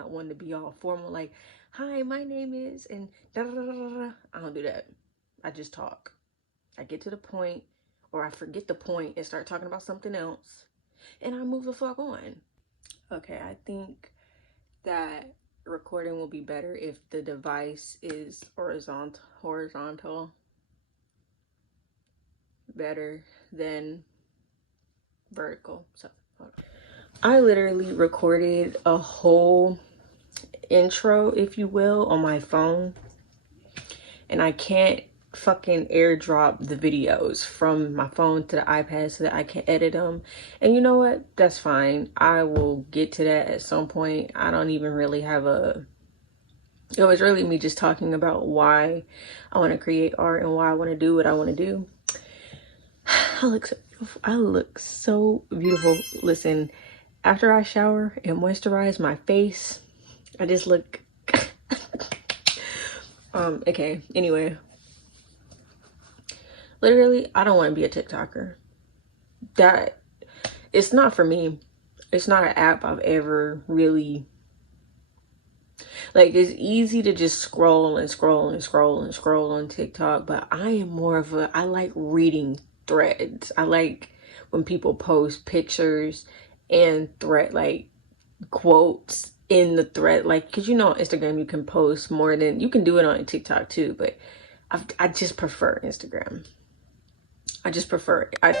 not one to be all formal, like, hi, my name is, and da da da da da. I don't do that. I just talk. I get to the point, or I forget the point and start talking about something else, and I move the fuck on. Okay, I think that recording will be better if the device is horizontal, better than vertical. So I literally recorded a whole intro, if you will, on my phone, and I can't fucking airdrop the videos from my phone to the iPad so that I can edit them. And you know what? That's fine. I will get to that at some point. I don't even really have a... It was really me just talking about why I want to create art and why I want to do what I want to do. I look so beautiful. I look so beautiful. Listen, after I shower and moisturize my face, I just look... okay, anyway. Literally, I don't want to be a TikToker. That... It's not for me. It's not an app I've ever really... Like, it's easy to just scroll and scroll and scroll and scroll on TikTok, but I am more of a... I like reading threads. I like when people post pictures and like quotes in the thread, like, because you know on Instagram you can post more than... You can do it on TikTok too, but I just prefer Instagram. I just prefer it. I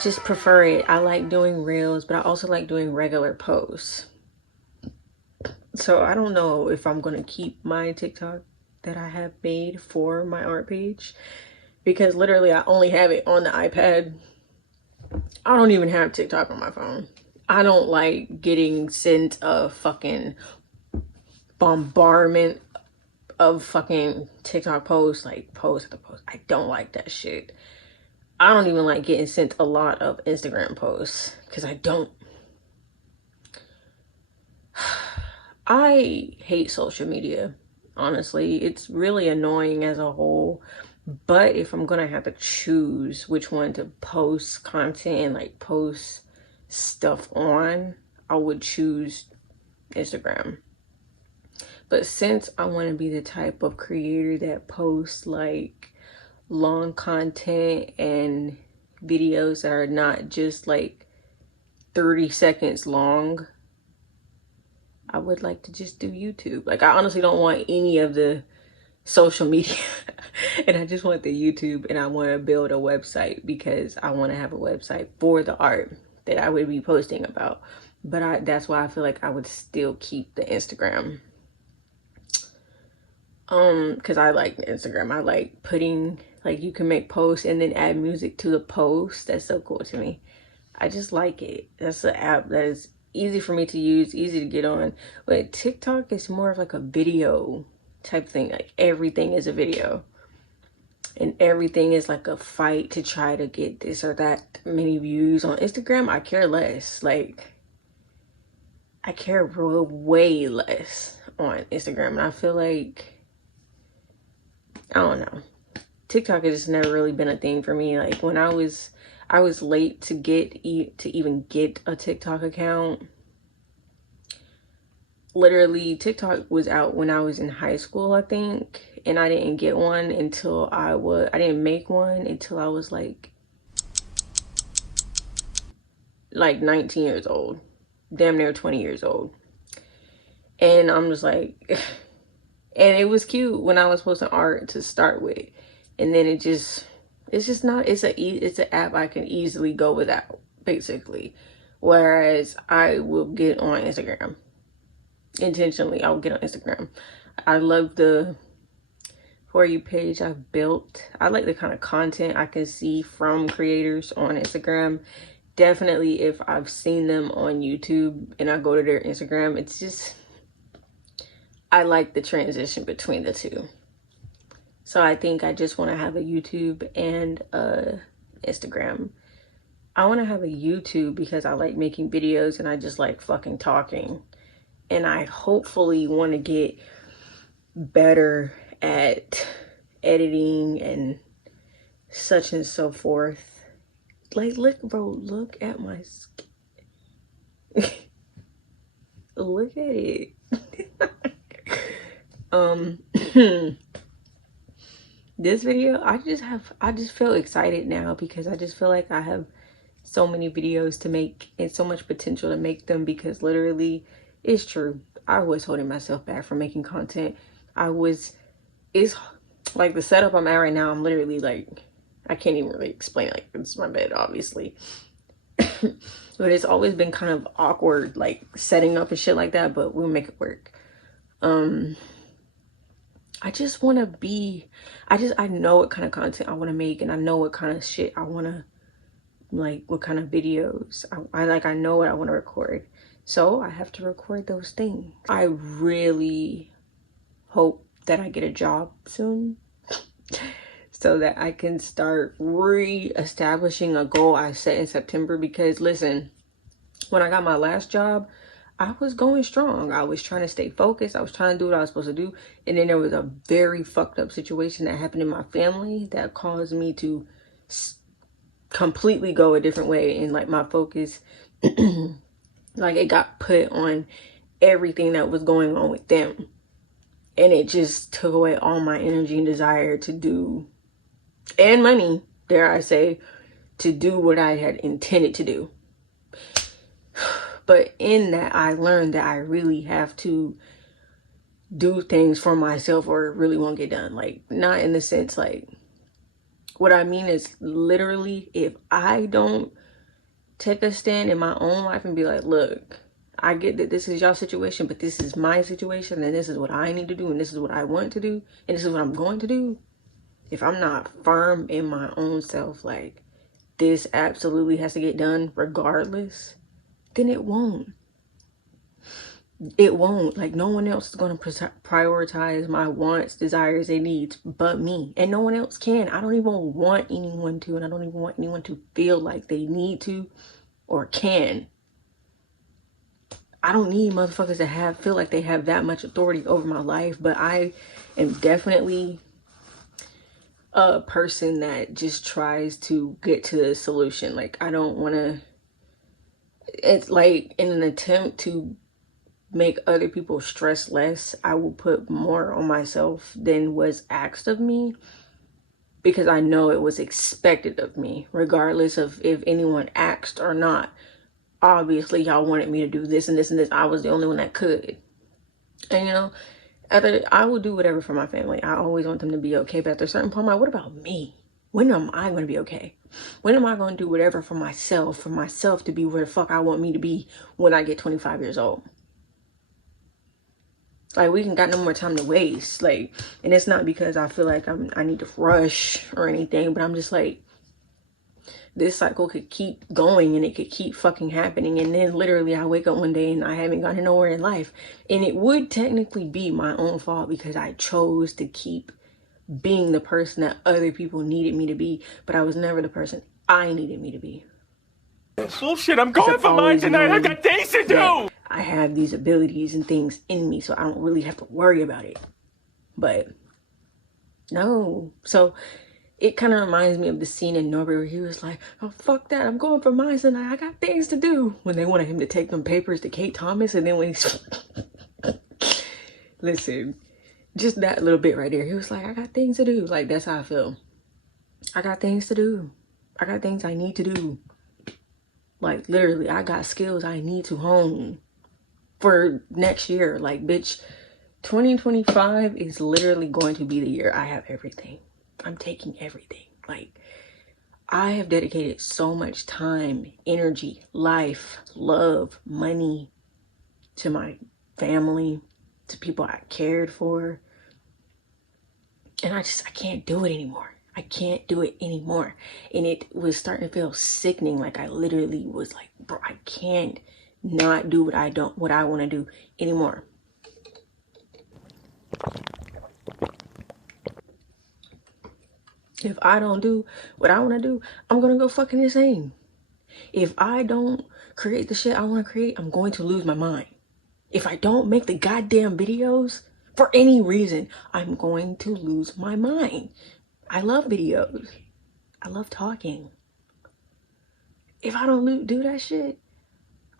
just prefer it. I like doing reels, but I also like doing regular posts. So I don't know if I'm gonna keep my TikTok that I have made for my art page, because literally I only have it on the iPad. I don't even have TikTok on my phone. I don't like getting sent a fucking bombardment of fucking TikTok posts, like post after post. I don't like that shit. I don't even like getting sent a lot of Instagram posts because I don't... I hate social media, honestly. It's really annoying as a whole. But if I'm gonna have to choose which one to post content and like post stuff on, I would choose Instagram. But since I want to be the type of creator that posts like long content and videos that are not just like 30 seconds long, I would like to just do YouTube. Like, I honestly don't want any of the social media and I just want the YouTube, and I want to build a website because I want to have a website for the art that I would be posting about. But that's why I feel like I would still keep the Instagram. Because I like Instagram. I like putting, like, you can make posts and then add music to the post. That's so cool to me. I just like it. That's an app that is easy for me to use, easy to get on. But TikTok is more of like a video type thing. Like, everything is a video. And everything is like a fight to try to get this or that many views. On Instagram, I care less. Like, I care way less on Instagram. And I feel like, I don't know, TikTok has just never really been a thing for me. Like, when I was late to even get a TikTok account. Literally, TikTok was out when I was in high school, I think, and I didn't get one until I didn't make one until I was like 19 years old, damn near 20 years old. And I'm just like, and it was cute when I was posting art to start with, and then it's just not... It's an app I can easily go without, basically. Whereas I will get on Instagram. Intentionally, I'll get on Instagram. I love the For You page I've built. I like the kind of content I can see from creators on Instagram. Definitely if I've seen them on YouTube and I go to their Instagram, it's just... I like the transition between the two. So I think I just want to have a YouTube and a Instagram. I want to have a YouTube because I like making videos and I just like fucking talking. And I hopefully want to get better at editing and such and so forth. Like, look, bro, look at my skin. Look at it. This video, I just feel excited now because I just feel like I have so many videos to make and so much potential to make them, because literally it's true. I was holding myself back from making content. It's like the setup I'm at right now, I'm literally like, I can't even really explain it. Like, it's my bed, obviously. But it's always been kind of awkward, like setting up and shit like that, but we'll make it work. I just want to be, I know what kind of content I want to make, and I know what kind of shit I want to, like, what kind of videos. I know what I want to record. So I have to record those things. I really hope that I get a job soon so that I can start re-establishing a goal I set in September. Because listen, when I got my last job, I was going strong. I was trying to stay focused. I was trying to do what I was supposed to do. And then there was a very fucked up situation that happened in my family that caused me to completely go a different way. And like my focus, like it got put on everything that was going on with them. And it just took away all my energy and desire to do, and money, dare I say, to do what I had intended to do. But in that, I learned that I really have to do things for myself or it really won't get done. Like, not in the sense, like, what I mean is literally, if I don't take a stand in my own life and be like, look, I get that this is your situation, but this is my situation, and this is what I need to do, and this is what I want to do, and this is what I'm going to do. If I'm not firm in my own self, like, this absolutely has to get done regardless, then it won't. It won't. Like, no one else is going to prioritize my wants, desires, and needs but me. And no one else can. I don't even want anyone to, and I don't even want anyone to feel like they need to or can. I don't need motherfuckers to feel like they have that much authority over my life, but I am definitely a person that just tries to get to the solution. Like, I don't want to, it's like in an attempt to make other people stress less, I will put more on myself than was asked of me, because I know it was expected of me, regardless of if anyone asked or not. Obviously, y'all wanted me to do this and this and this. I was the only one that could. And you know, I will do whatever for my family. I always want them to be okay. But at a certain point, I'm like, what about me? When am I going to be okay? When am I going to do whatever for myself to be where the fuck I want me to be when I get 25 years old? Like, we ain't got no more time to waste. Like, and it's not because I feel like I need to rush or anything, but I'm just like, this cycle could keep going and it could keep fucking happening. And then literally I wake up one day and I haven't gotten nowhere in life. And it would technically be my own fault because I chose to keep being the person that other people needed me to be, but I was never the person I needed me to be. Bullshit, I'm going for mine tonight. I've got things to do. I have these abilities and things in me, so I don't really have to worry about it. But no. So it kind of reminds me of the scene in Norbit where he was like, oh, fuck that, I'm going for mine tonight. I got things to do. When they wanted him to take them papers to Kate Thomas, and then when he's... Listen, just that little bit right there. He was like, I got things to do. Like, that's how I feel. I got things to do. I got things I need to do. Like, literally, I got skills I need to hone for next year. Like, bitch, 2025 is literally going to be the year I have everything. I'm taking everything. Like, I have dedicated so much time, energy, life, love, money to my family, to people I cared for. And I can't do it anymore. I can't do it anymore. And it was starting to feel sickening. Like, I literally was like, bro, I can't not do what I want to do anymore. If I don't do what I want to do, I'm going to go fucking insane. If I don't create the shit I want to create, I'm going to lose my mind. If I don't make the goddamn videos for any reason, I'm going to lose my mind. I love videos. I love talking. If I don't do that shit,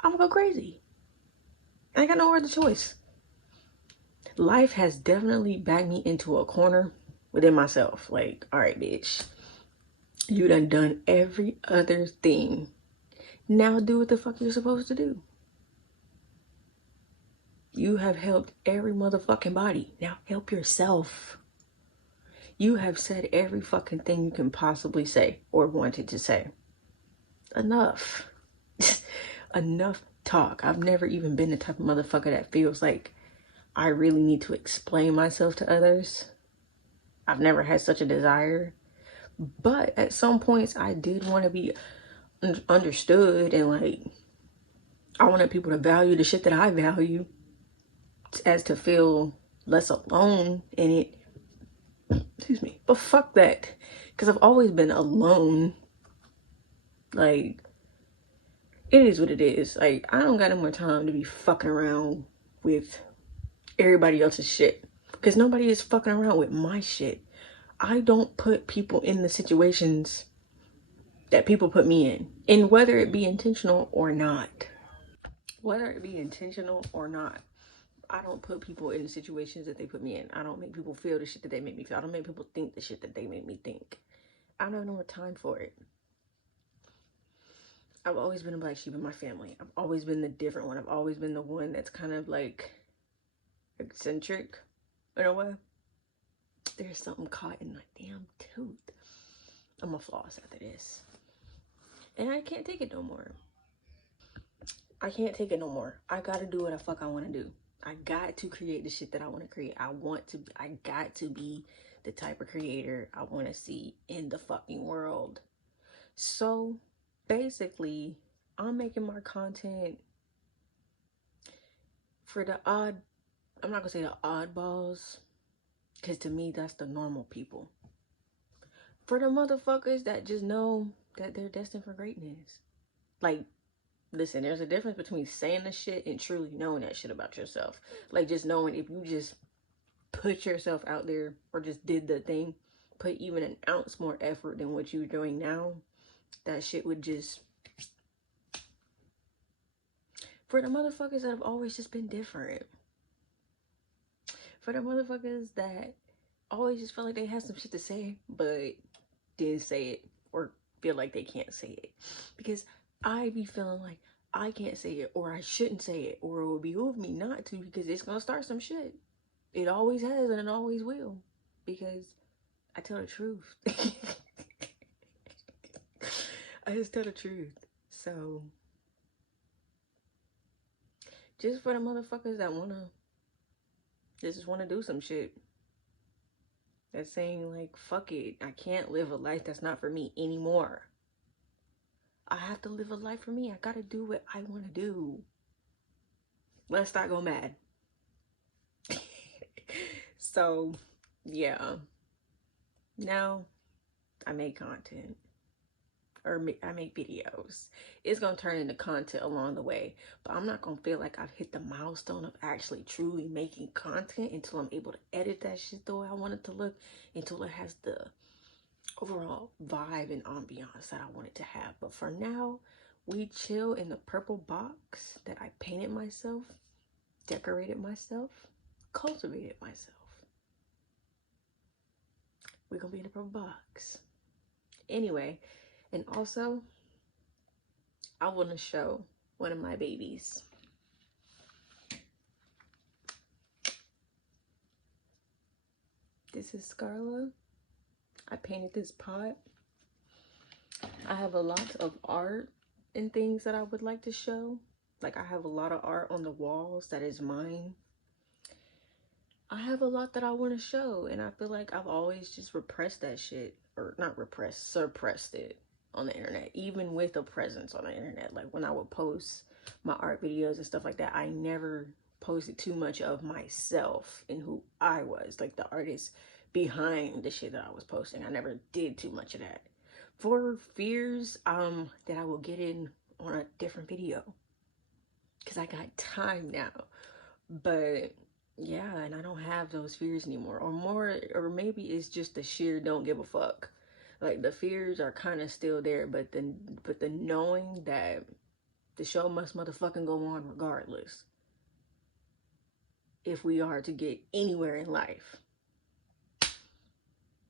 I'm gonna go crazy. I ain't got no other choice. Life has definitely backed me into a corner within myself. Like, all right, bitch, you done every other thing. Now do what the fuck you're supposed to do. You have helped every motherfucking body. Now help yourself. You have said every fucking thing you can possibly say or wanted to say. Enough. Enough talk. I've never even been the type of motherfucker that feels like I really need to explain myself to others. I've never had such a desire. But at some points, I did want to be understood, and like, I wanted people to value the shit that I value, as to feel less alone in it. Excuse me. But fuck that. Because I've always been alone. Like, it is what it is. Like, I don't got no more time to be fucking around with everybody else's shit. Because nobody is fucking around with my shit. I don't put people in the situations that people put me in. And whether it be intentional or not. Whether it be intentional or not. I don't put people in the situations that they put me in. I don't make people feel the shit that they make me feel. I don't make people think the shit that they make me think. I don't have no more time for it. I've always been a black sheep in my family. I've always been the different one. I've always been the one that's kind of like eccentric in a way. There's something caught in my damn tooth. I'm gonna floss after this. And I can't take it no more. I can't take it no more. I gotta do what the fuck I wanna do. I got to create the shit that I wanna create. I got to be the type of creator I wanna see in the fucking world. So basically, I'm making my content for the odd, I'm not gonna say the oddballs, because to me, that's the normal people. For the motherfuckers that just know that they're destined for greatness. Like, listen, there's a difference between saying the shit and truly knowing that shit about yourself. Like, just knowing if you just put yourself out there or just did the thing, put even an ounce more effort than what you're doing now, that shit would just... For the motherfuckers that have always just been different. For the motherfuckers that always just feel like they have some shit to say, but didn't say it, or feel like they can't say it. Because I be feeling like I can't say it, or I shouldn't say it, or it would behoove me not to, because it's gonna start some shit. It always has, and it always will. Because I tell the truth. I just tell the truth. So, just for the motherfuckers that just wanna do some shit. That's saying like, fuck it, I can't live a life that's not for me anymore. I have to live a life for me. I gotta do what I wanna do. Let's not go mad. So, yeah. Now, I make content. Or I make videos. It's gonna turn into content along the way, but I'm not gonna feel like I've hit the milestone of actually truly making content until I'm able to edit that shit the way I want it to look, until it has the overall vibe and ambiance that I want it to have. But for now, we chill in the purple box that I painted myself, decorated myself, cultivated myself. We're gonna be in the purple box. Anyway, and also, I want to show one of my babies. This is Scarla. I painted this pot. I have a lot of art and things that I would like to show. Like, I have a lot of art on the walls that is mine. I have a lot that I want to show, and I feel like I've always just repressed that shit. Or not repressed, suppressed it on the internet, even with a presence on the internet. Like, when I would post my art videos and stuff like that, I never posted too much of myself and who I was, like the artist behind the shit that I was posting. I never did too much of that, for fears that I will get in on a different video, because I got time now. But yeah, and I don't have those fears anymore. Or maybe it's just the sheer don't give a fuck. Like, the fears are kind of still there, but the knowing that the show must motherfucking go on regardless. if we are to get anywhere in life.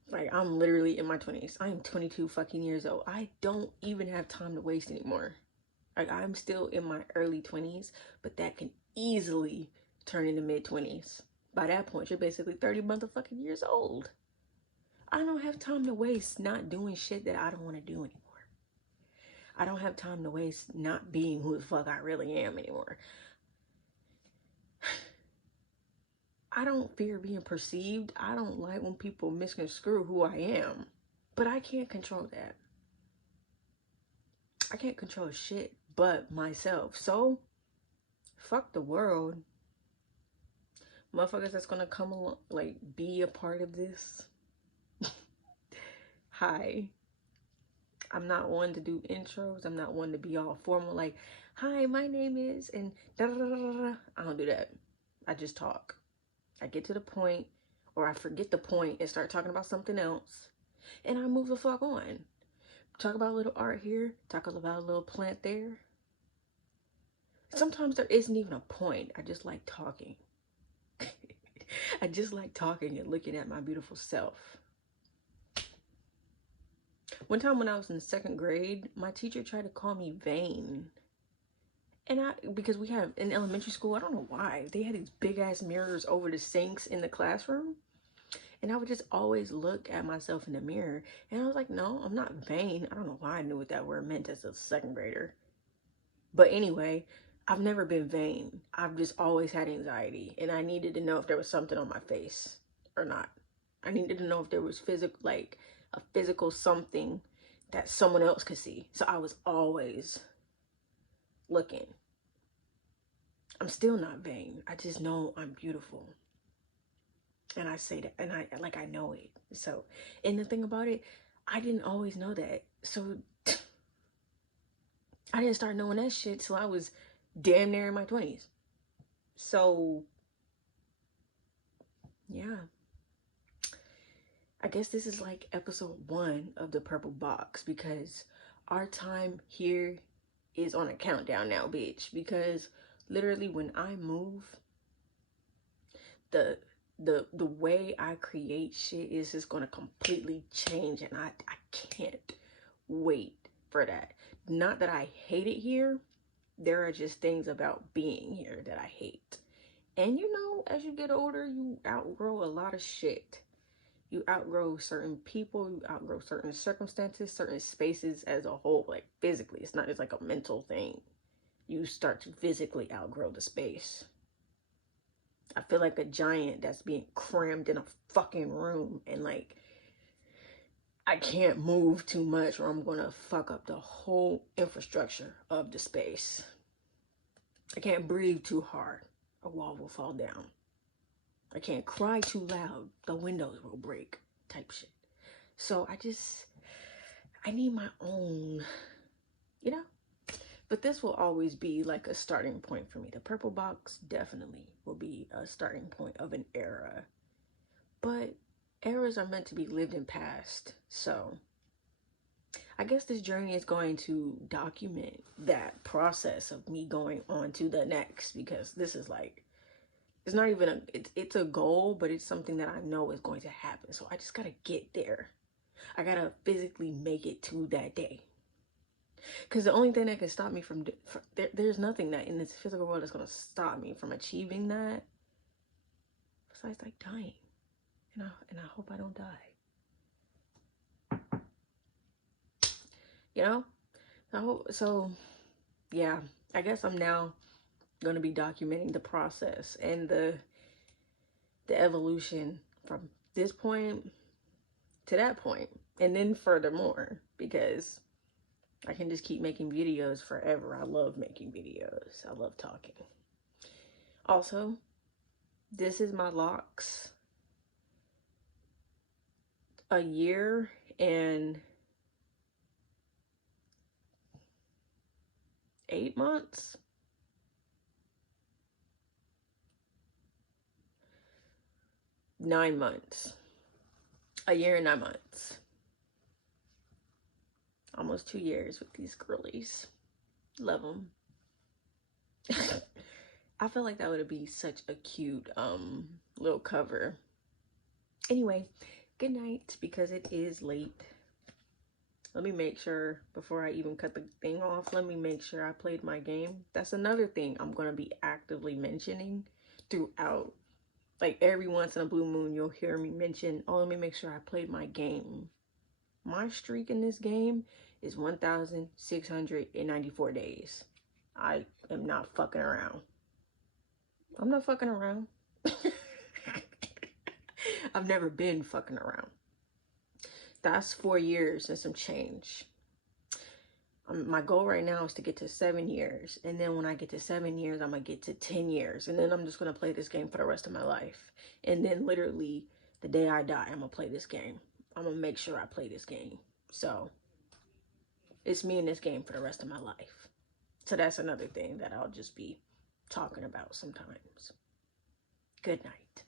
Like, I'm literally in my 20s. I am 22 fucking years old. I don't even have time to waste anymore. Like, I'm still in my early 20s, but that can easily turn into mid 20s. By that point, you're basically 30 motherfucking years old. I don't have time to waste not doing shit that I don't want to do anymore. I don't have time to waste not being who the fuck I really am anymore. I don't fear being perceived. I don't like when people misconstrue who I am. But I can't control that. I can't control shit but myself. So, fuck the world. Motherfuckers that's gonna come along, like, be a part of this. Hi. I'm not one to do intros. I'm not one to be all formal, like, hi, my name is, and da da da da da. I don't do that. I just talk. I get to the point, or I forget the point and start talking about something else, and I move the fuck on. Talk about a little art here, talk about a little plant there. Sometimes there isn't even a point. I just like talking. I just like talking and looking at my beautiful self. One time when I was in the 2nd grade, my teacher tried to call me vain. And because we have, in elementary school, I don't know why, they had these big ass mirrors over the sinks in the classroom. And I would just always look at myself in the mirror. And I was like, no, I'm not vain. I don't know why I knew what that word meant as a 2nd grader. But anyway, I've never been vain. I've just always had anxiety. And I needed to know if there was something on my face or not. I needed to know if there was like a physical something that someone else could see. So I was always looking. I'm still not vain. I just know I'm beautiful. And I say that, and I know it. So, and the thing about it, I didn't always know that. So I didn't start knowing that shit till I was damn near in my 20s. So yeah. I guess this is like episode 1 of the Purple Box, because our time here is on a countdown now, bitch. Because literally when I move, the way I create shit is just gonna completely change, and I can't wait for that. Not that I hate it here. There are just things about being here that I hate. And you know, as you get older, you outgrow a lot of shit. You outgrow certain people, you outgrow certain circumstances, certain spaces as a whole, like physically. It's not just like a mental thing. You start to physically outgrow the space. I feel like a giant that's being crammed in a fucking room, and like, I can't move too much or I'm gonna fuck up the whole infrastructure of the space. I can't breathe too hard. A wall will fall down. I can't cry too loud. The windows will break, type shit. So I need my own, you know? But this will always be like a starting point for me. The Purple Box definitely will be a starting point of an era. But eras are meant to be lived in past. So I guess this journey is going to document that process of me going on to the next, because this is like, it's not even it's a goal, but it's something that I know is going to happen. So I just gotta get there. I gotta physically make it to that day. Because the only thing that can stop me from there's nothing that in this physical world that's gonna stop me from achieving that, besides like dying. And I hope I don't die. You know? So yeah, I guess I'm now going to be documenting the process and the evolution from this point to that point, and then furthermore, because I can just keep making videos forever. I love making videos. I love talking. Also, this is my locks. A year and 8 months. 9 months. A year and 9 months. Almost 2 years with these girlies. Love them. I feel like that would be such a cute little cover. Anyway, good night, because it is late. Let me make sure, before I even cut the thing off, let me make sure I played my game. That's another thing I'm going to be actively mentioning throughout. Like every once in a blue moon, you'll hear me mention, oh, let me make sure I played my game. My streak in this game is 1,694 days. I am not fucking around. I'm not fucking around. I've never been fucking around. That's 4 years and some change. My goal right now is to get to 7 years. And then when I get to 7 years, I'm going to get to 10 years. And then I'm just going to play this game for the rest of my life. And then literally the day I die, I'm going to play this game. I'm going to make sure I play this game. So it's me in this game for the rest of my life. So that's another thing that I'll just be talking about sometimes. Good night.